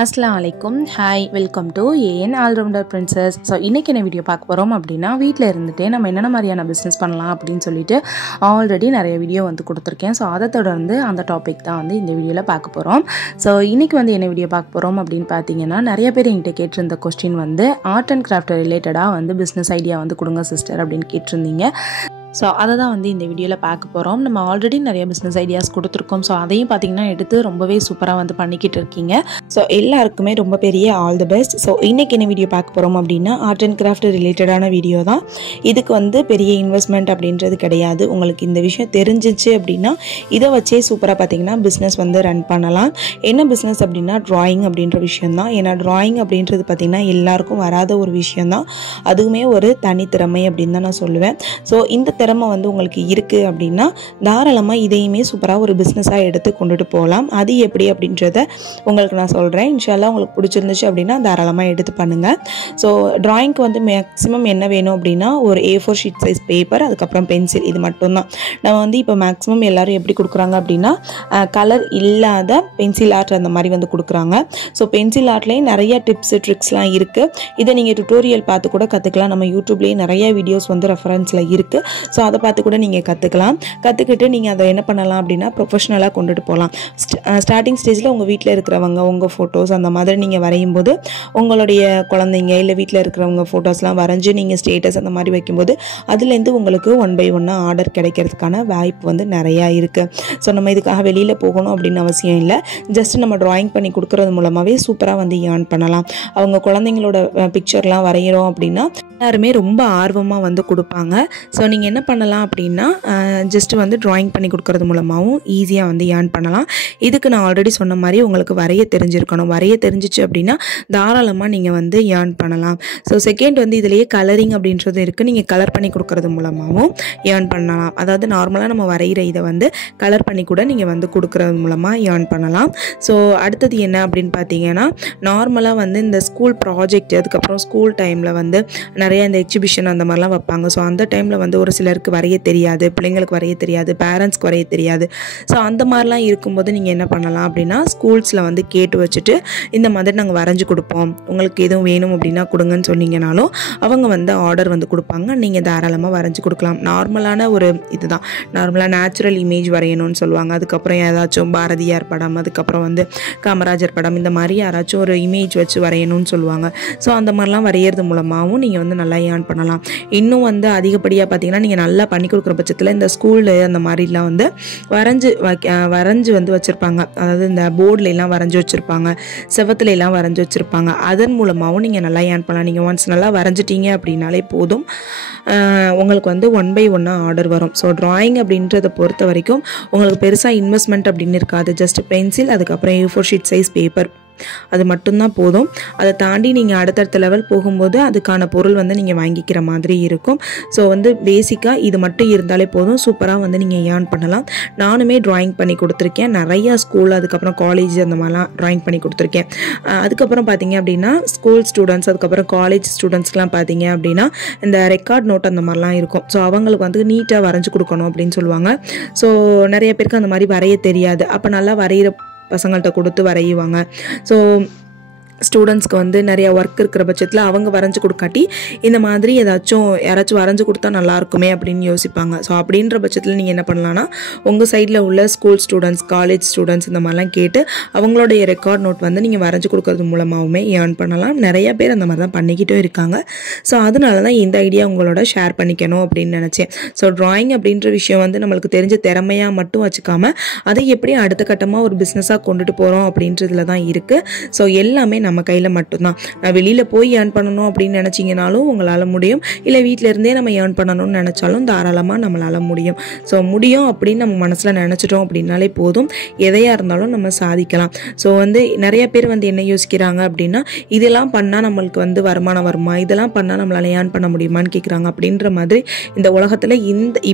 அஸ்ஸலாமு அலைக்கும். Hi, welcome to AN all rounder princess. So இன்றைக்கி என்ன வீடியோ பார்க்க போகிறோம் அப்படின்னா, வீட்டில் இருந்துகிட்டே நம்ம என்னென்ன மாதிரியான பிஸ்னஸ் பண்ணலாம் அப்படின்னு சொல்லிட்டு ஆல்ரெடி நிறைய வீடியோ கொடுத்துருக்கேன். ஸோ அதை தொடர்ந்து அந்த டாபிக் தான் இந்த வீடியோவில் பார்க்க போகிறோம். ஸோ இன்றைக்கி என்ன வீடியோ பார்க்க போகிறோம் அப்படின்னு பார்த்தீங்கன்னா, நிறைய பேர் என்கிட்ட கேட்டிருந்த கொஸ்டின் ஆர்ட் அண்ட் கிராஃப்ட் ரிலேட்டடாக பிஸ்னஸ் ஐடியா கொடுங்க சிஸ்டர் அப்படின்னு கேட்டிருந்தீங்க. ஸோ அதை தான் இந்த வீடியோவில் பார்க்க போகிறோம். நம்ம ஆல்ரெடி நிறைய பிஸ்னஸ் ஐடியாஸ் கொடுத்துருக்கோம். ஸோ அதையும் பார்த்திங்கன்னா எடுத்து ரொம்பவே சூப்பராக பண்ணிக்கிட்டு இருக்கீங்க. ஸோ எல்லாருக்குமே ரொம்ப பெரிய ஆல் தி பெஸ்ட். ஸோ இன்றைக்கி என்ன வீடியோ பார்க்க போகிறோம் அப்படின்னா, ஆர்ட் அண்ட் கிராஃப்ட் ரிலேட்டடான வீடியோ தான். இதுக்கு பெரிய இன்வெஸ்ட்மெண்ட் அப்படின்றது கிடையாது. உங்களுக்கு இந்த விஷயம் தெரிஞ்சிச்சு அப்படின்னா இதை வச்சே சூப்பராக பார்த்திங்கன்னா பிஸ்னஸ் ரன் பண்ணலாம். என்ன பிஸ்னஸ் அப்படின்னா ட்ராயிங் அப்படின்ற விஷயம் தான். ஏன்னா ட்ராயிங் அப்படின்றது பார்த்திங்கன்னா எல்லாருக்கும் வராத ஒரு விஷயந்தான். அதுவுமே ஒரு தனித்திறமை அப்படின்னு தான் நான் சொல்லுவேன். ஸோ இந்த திறமை உங்களுக்கு இருக்குது அப்படின்னா தாராளமாக இதையுமே சூப்பராக ஒரு பிஸ்னஸாக எடுத்து கொண்டுட்டு போகலாம். அது எப்படி அப்படின்றத உங்களுக்கு நான் சொல்கிறேன். இன்ஷால்லா உங்களுக்கு பிடிச்சிருந்துச்சு அப்படின்னா தாராளமாக எடுத்து பண்ணுங்கள். ஸோ ட்ராயிங்க்கு மேக்ஸிமம் என்ன வேணும் அப்படின்னா ஒரு A4 ஷீட் சைஸ் பேப்பர், அதுக்கப்புறம் பென்சில், இது மட்டும்தான். நம்ம இப்போ மேக்ஸிமம் எல்லோரும் எப்படி கொடுக்குறாங்க அப்படின்னா கலர் இல்லாத பென்சில் ஆர்ட் அந்த மாதிரி கொடுக்குறாங்க. ஸோ பென்சில் ஆர்ட்லேயும் நிறைய டிப்ஸு ட்ரிக்ஸ்லாம் இருக்குது. இதை நீங்கள் டுட்டோரியல் பார்த்து கூட கற்றுக்கலாம். நம்ம யூடியூப்லேயே நிறைய வீடியோஸ் ரெஃபரன்ஸில் இருக்குது. ஸோ அதை பார்த்து கூட நீங்கள் கற்றுக்கிட்டு நீங்கள் அதை என்ன பண்ணலாம் அப்படின்னா ப்ரொஃபஷ்னலாக கொண்டுட்டு போகலாம். ஸ்டார்டிங் ஸ்டேஜில் உங்கள் வீட்டில் இருக்கிறவங்க உங்கள் ஃபோட்டோஸ் அந்த மாதிரி நீங்கள் வரையும் போது உங்களுடைய குழந்தைங்க இல்லை வீட்டில் இருக்கிறவங்க ஃபோட்டோஸ்லாம் வரைஞ்சி நீங்கள் ஸ்டேட்டஸ் அந்த மாதிரி வைக்கும்போது அதுலேருந்து உங்களுக்கு 1 by 1 ஆர்டர் கிடைக்கிறதுக்கான வாய்ப்பு நிறையா இருக்குது. ஸோ நம்ம இதுக்காக வெளியில் போகணும் அப்படின்னு அவசியம் இல்லை. ஜஸ்ட் நம்ம ட்ராயிங் பண்ணி கொடுக்குறது மூலமாகவே சூப்பராக ஏர்ன் பண்ணலாம். அவங்க குழந்தைங்களோட பிக்சர்லாம் வரைகிறோம் அப்படின்னா எல்லாருமே ரொம்ப ஆர்வமாக கொடுப்பாங்க. ஸோ நீங்கள் என்ன பண்ணலாம் அப்படின்னா ஜஸ்ட் ட்ராயிங் பண்ணி கொடுக்கறது மூலமாகவும் ஈஸியாக ஏர்ன் பண்ணலாம். இதுக்கு நான் ஆல்ரெடி சொன்ன மாதிரி உங்களுக்கு வரைய தெரிஞ்சிருக்கணும். வரைய தெரிஞ்சிச்சு அப்படின்னா தாராளமாக நீங்கள் ஏர்ன் பண்ணலாம். ஸோ செகண்ட் இதுலேயே கலரிங் அப்படின்றது இருக்குது. நீங்கள் கலர் பண்ணி கொடுக்கறது மூலமாகவும் ஏர்ன் பண்ணலாம். அதாவது நார்மலாக நம்ம வரைகிற இதை கலர் பண்ணி கூட நீங்கள் கொடுக்கறது மூலமாக ஏர்ன் பண்ணலாம். ஸோ அடுத்தது என்ன அப்படின்னு பார்த்தீங்கன்னா, நார்மலாக இந்த ஸ்கூல் ப்ராஜெக்ட், அதுக்கப்புறம் ஸ்கூல் டைமில் நிறைய இந்த எக்ஸிபிஷன் அந்த மாதிரிலாம் வைப்பாங்க. ஸோ அந்த டைமில் ஒரு சிலருக்கு வரைய தெரியாது, பிள்ளைங்களுக்கு வரைய தெரியாது, பேரண்ட்ஸ்க்கு வரைய தெரியாது. ஸோ அந்த மாதிரிலாம் இருக்கும்போது நீங்கள் என்ன பண்ணலாம் அப்படின்னா ஸ்கூல்ஸில் கேட்டு வச்சுட்டு இந்த மாதிரி நாங்கள் வரைஞ்சி கொடுப்போம், உங்களுக்கு எதுவும் வேணும் அப்படின்னா கொடுங்கன்னு சொன்னீங்கனாலும் அவங்க ஆர்டர் கொடுப்பாங்க. நீங்கள் தாராளமாக வரைஞ்சி கொடுக்கலாம். நார்மலான ஒரு இதுதான். நார்மலாக நேச்சுரல் இமேஜ் வரையணும்னு சொல்லுவாங்க. அதுக்கப்புறம் ஏதாச்சும் பாரதியார் படம், அதுக்கப்புறம் காமராஜர் படம், இந்த மாதிரி யாராச்சும் ஒரு இமேஜ் வச்சு வரையணும்னு சொல்லுவாங்க. ஸோ அந்த மாதிரிலாம் வரைகிறது மூலமாகவும் நீங்கள் நல்லா ஏர்ன் பண்ணலாம். இன்னும் அதிகப்படியாக பார்த்தீங்கன்னா நீங்கள் நல்லா பண்ணி கொடுக்குற பட்சத்தில் இந்த ஸ்கூலு அந்த மாதிரிலாம் வரைஞ்சி வச்சுருப்பாங்க. அதாவது இந்த போர்ட்லாம் வரைஞ்சி வச்சுருப்பாங்க, செவத்துலாம் வரைஞ்சி வச்சுருப்பாங்க. அதன் மூலமாகவும் நீங்கள் நல்லா ஏர்ன் பண்ணலாம். நீங்கள் ஒன்ஸ் நல்லா வரைஞ்சிட்டீங்க அப்படின்னாலே போதும், உங்களுக்கு 1 by 1 ஆர்டர் வரும். ஸோ ட்ராயிங் அப்படின்றத பொறுத்த வரைக்கும் உங்களுக்கு பெருசாக இன்வெஸ்ட்மெண்ட் அப்படின்னு இருக்காது. ஜஸ்ட் பென்சில், அதுக்கப்புறம் A4 ஷீட் சைஸ் பேப்பர், அது மட்டும்தான் போதும். அதை தாண்டி நீங்கள் அடுத்தடுத்த லெவல் போகும்போது அதுக்கான பொருள் நீங்கள் வாங்கிக்கிற மாதிரி இருக்கும். ஸோ பேசிக்காக இது மட்டும் இருந்தாலே போதும், சூப்பராக நீங்கள் ஏர்ன் பண்ணலாம். நானுமே ட்ராயிங் பண்ணி கொடுத்துருக்கேன். நிறையா ஸ்கூல், அதுக்கப்புறம் காலேஜ் அந்த மாதிரிலாம் ட்ராயிங் பண்ணி கொடுத்துருக்கேன். அதுக்கப்புறம் பார்த்தீங்க அப்படின்னா ஸ்கூல் ஸ்டூடெண்ட்ஸ், அதுக்கப்புறம் காலேஜ் ஸ்டூடெண்ட்ஸ்க்குலாம் பார்த்தீங்க அப்படின்னா இந்த ரெக்கார்ட் நோட் அந்த மாதிரிலாம் இருக்கும். ஸோ அவங்களுக்கு நீட்டாக வரைஞ்சி கொடுக்கணும் அப்படின்னு சொல்லுவாங்க. ஸோ நிறைய பேருக்கு அந்த மாதிரி வரைய தெரியாது. அப்போ நல்லா வரைகிற பசங்கள்கிட்ட கொடுத்து வரையுவாங்க. ஸோ ஸ்டூடெண்ட்ஸ்க்கு நிறைய ஒர்க் இருக்கிற பட்சத்தில் அவங்க வரைஞ்சி கொடுக்காட்டி இந்த மாதிரி யாராச்சும் வரைஞ்சி கொடுத்தா நல்லாயிருக்குமே அப்படின்னு யோசிப்பாங்க. ஸோ அப்படின்ற பட்சத்தில் நீங்கள் என்ன பண்ணலான்னா உங்கள் சைடில் உள்ள ஸ்கூல் ஸ்டூடெண்ட்ஸ், காலேஜ் ஸ்டூடெண்ட்ஸ் இந்த மாதிரிலாம் கேட்டு அவங்களுடைய ரெக்கார்ட் நோட் நீங்கள் வரைஞ்சி கொடுக்கறது மூலமாகவுமே ஏர்ன் பண்ணலாம். நிறைய பேர் அந்த மாதிரி தான் பண்ணிக்கிட்டும் இருக்காங்க. ஸோ அதனால தான் இந்த ஐடியா உங்களோட ஷேர் பண்ணிக்கணும் அப்படின்னு நினச்சேன். ஸோ ட்ராயிங் அப்படின்ற விஷயம் நம்மளுக்கு தெரிஞ்ச திறமையாக மட்டும் வச்சுக்காமல் அதை எப்படி அடுத்த கட்டமாக ஒரு பிஸ்னஸாக கொண்டுட்டு போகிறோம் அப்படின்றதுல தான் இருக்குது. ஸோ எல்லாமே நம்ம கையில் மட்டும்தான். நான் வெளியில் போய் ஏர்ன் பண்ணணும் அப்படின்னு நினச்சிங்கனாலும் உங்களால் முடியும். இல்லை வீட்டில் இருந்தே நம்ம ஏர்ன் பண்ணணும்னு நினச்சாலும் தாராளமாக நம்மளால் முடியும். ஸோ முடியும் அப்படின்னு நம்ம மனசில் நினச்சிட்டோம் அப்படின்னாலே போதும், எதையாக இருந்தாலும் நம்ம சாதிக்கலாம். ஸோ நிறைய பேர் என்ன யோசிக்கிறாங்க அப்படின்னா இதெல்லாம் பண்ணால் நம்மளுக்கு வருமானம் வருமா, இதெல்லாம் பண்ணால் நம்மளால் ஏர்ன் பண்ண முடியுமான்னு கேட்குறாங்க. அப்படின்ற மாதிரி இந்த உலகத்தில்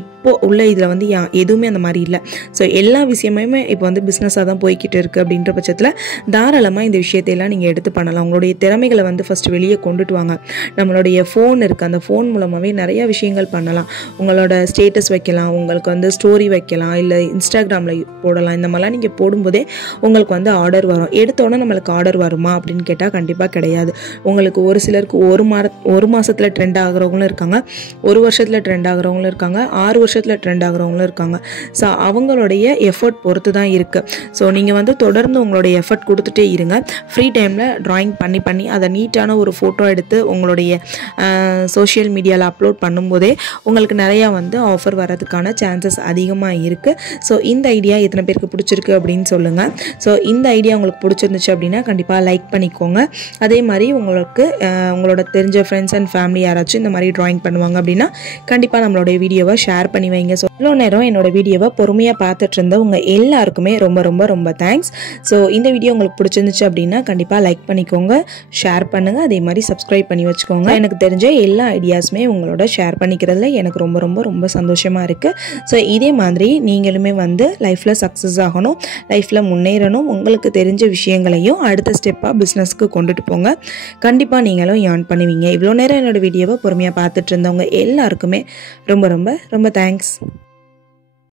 இப்போ உள்ள இதில் எதுவுமே அந்த மாதிரி இல்லை. ஸோ எல்லா விஷயமுமே இப்போ பிஸ்னஸாக தான் போய்கிட்டு இருக்குது. அப்படின்ற பட்சத்தில் தாராளமாக இந்த விஷயத்தையெல்லாம் நீங்கள் எடுத்து எடுத்து பண்ணலாம். உங்களுடைய திறமைகளை வந்து ஃபஸ்ட்டு வெளியே கொண்டுட்டு வாங்க. நம்மளுடைய ஃபோன் இருக்குது, அந்த ஃபோன் மூலமாகவே நிறையா விஷயங்கள் பண்ணலாம். உங்களோட ஸ்டேட்டஸ் வைக்கலாம், உங்களுக்கு வந்து ஸ்டோரி வைக்கலாம், இல்லை இன்ஸ்டாகிராமில் போடலாம். இந்த மாதிரிலாம் நீங்கள் போடும்போதே உங்களுக்கு வந்து ஆர்டர் வரும். எடுத்தோடனே நம்மளுக்கு ஆர்டர் வருமா அப்படின்னு கேட்டால் கண்டிப்பாக கிடையாது. உங்களுக்கு ஒரு சிலருக்கு ஒரு மாதத்தில் ட்ரெண்ட் ஆகிறவங்களும் இருக்காங்க, ஒரு வருஷத்தில் ட்ரெண்ட் ஆகிறவங்களும் இருக்காங்க, 6 வருஷத்தில் ட்ரெண்ட் ஆகிறவங்களும் இருக்காங்க. ஸோ அவங்களுடைய எஃபர்ட் பொறுத்து தான் இருக்குது. ஸோ நீங்கள் வந்து தொடர்ந்து உங்களுடைய எஃபர்ட் கொடுத்துட்டே இருங்க. ஃப்ரீ டைமில் ட்ராயிங் பண்ணி அதை நீட்டான ஒரு ஃபோட்டோ எடுத்து உங்களுடைய சோஷியல் மீடியாவில் அப்லோட் பண்ணும்போதே உங்களுக்கு நிறையா வந்து ஆஃபர் வரதுக்கான சான்சஸ் அதிகமாக இருக்குது. ஸோ இந்த ஐடியா எத்தனை பேருக்கு பிடிச்சிருக்கு அப்படின்னு சொல்லுங்கள். ஸோ இந்த ஐடியா உங்களுக்கு பிடிச்சிருந்துச்சு அப்படின்னா கண்டிப்பாக லைக் பண்ணிக்கோங்க. அதே மாதிரி உங்களுக்கு உங்களோட தெரிஞ்ச ஃப்ரெண்ட்ஸ் அண்ட் ஃபேமிலி யாராச்சும் இந்த மாதிரி ட்ராயிங் பண்ணுவாங்க அப்படின்னா கண்டிப்பாக நம்மளுடைய வீடியோவை ஷேர் பண்ணி வைங்க. ஸோ இவ்வளோ நேரம் என்னோட வீடியோவை பொறுமையாக பார்த்துட்டு இருந்த உங்கள் எல்லாருக்குமே ரொம்ப ரொம்ப ரொம்ப தேங்க்ஸ். ஸோ இந்த வீடியோ உங்களுக்கு பிடிச்சிருந்துச்சு அப்படின்னா கண்டிப்பாக லைக் பண்ணிக்கோங்க, ஷேர் பண்ணுங்கள், அதே மாதிரி சப்ஸ்கிரைப் பண்ணி வச்சுக்கோங்க. எனக்கு தெரிஞ்ச எல்லா ஐடியாஸுமே உங்களோட ஷேர் பண்ணிக்கிறதுல எனக்கு ரொம்ப ரொம்ப ரொம்ப சந்தோஷமாக இருக்குது. ஸோ இதே மாதிரி நீங்களுமே வந்து லைஃப்பில் சக்ஸஸ் ஆகணும், லைஃப்பில் முன்னேறணும், உங்களுக்கு தெரிஞ்ச விஷயங்களையும் அடுத்த ஸ்டெப்பாக பிஸ்னஸ்க்கு கொண்டுட்டு போங்க. கண்டிப்பாக நீங்களும் ஏர்ன் பண்ணுவீங்க. இவ்வளோ நேரம் என்னோடய வீடியோவை பொறுமையாக பார்த்துட்டு இருந்தவங்க எல்லாருக்குமே ரொம்ப ரொம்ப ரொம்ப தேங்க்ஸ்.